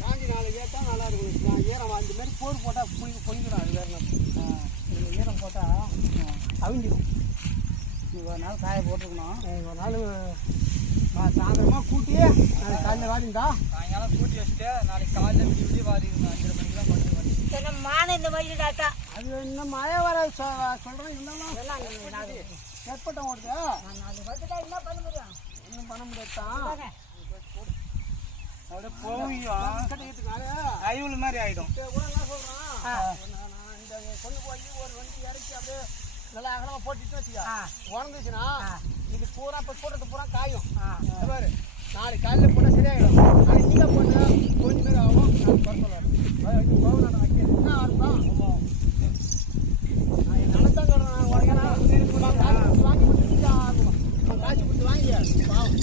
காஞ்சி 4 ஏற்றா நல்லா இருக்கும். ஈரம் அந்த மாதிரி போர் போட்டால் பொங்கிடும். அது வேறு இந்த ஈரம் போட்டால் அவிஞ்சிடும். ஒரு நாள் காய போட்டுருக்கணும். ஒரு நாள் சாயந்தரமாக கூட்டி நாளைக்கு காலையில் வாரிந்தா சாயங்காலம் கூட்டி வச்சுட்டு நாளைக்கு காலையில் விடிய வாரிடுங்க. 5:30 மணிக்கெலாம் கொண்டு வந்து மானை இந்த மாதிரி டாட்டா அது இன்னும் மழை வர சொல்கிறேன். இருந்தாலும் ஏற்பட்டம் ஓடுது. என்ன பண்ண முடியும்? ஒன்றும் பண்ண முடியாதுதான். அப்படியே போவியும் ஐவுள் மாதிரி ஆகிடும். கூட என்ன சொல்கிறான், இந்த கொண்டு போய் ஒரு வண்டி இறக்கி அப்படியே நல்லா அகலமாக போட்டுட்டு வச்சுக்கா. உறந்துச்சுன்னா இது பூரா இப்போ போடுறது பூரா காயும். பாரு, நாளைக்கு காலையில் போட்டால் சரியாயிடும். நாளைக்கு நீங்கள் போட்டு கொஞ்சம் பேர் ஆகும். நாளைக்கு போகணும் வைக்க என்ன அர்த்தம்? நான் நினைச்சா சொல்கிறேன். நான் உடனே வாங்கி கொடுத்து ஆகணும். காய்ச்சி கொடுத்து வாங்கி பாவம்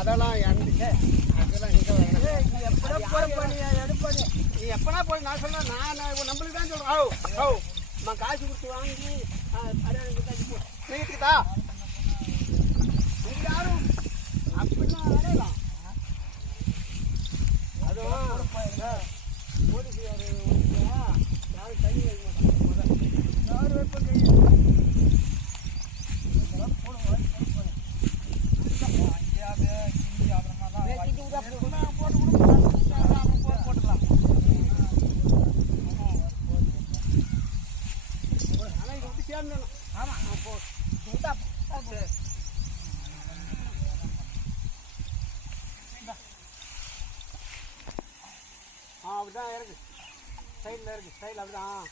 அதெல்லாம் இறந்துச்சு. அதெல்லாம் நீ எப்பனா போய் நான் சொல்றேன். நான் நம்மளுக்கு தான் சொல்றேன். காசு கொடுத்து வாங்கி வீட்டுக்குதா நீங்க யாரும் அப்படிலாம் அடையலாம். அதுவும் போலீஸ் யாரும் தண்ணி வைக்க மாட்டாங்க. யாரும் வெப்பம் கையில் அப்படிதான் இருக்கு. சைடில் இருக்கு. சைடில் அப்படிதான்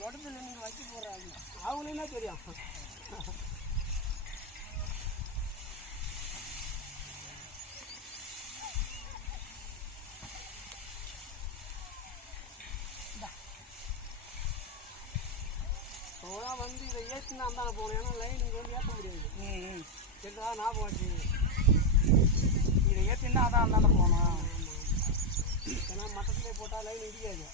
தொடர்ந்து நீங்கள் வைக்க போடுறாங்க. அவங்களுக்கு என்ன தெரியும்? வந்து இதை ஏற்றினா தானே போகணும். ஏன்னா லைன் இங்கே வந்து ஏற்ற முடியாது. சரிதா ஞாபகம் வச்சுங்க. இதை ஏற்றினா அதான் தானே போகணும். ஏன்னா மட்டத்திலே போட்டால் லைன் இடிக்காது.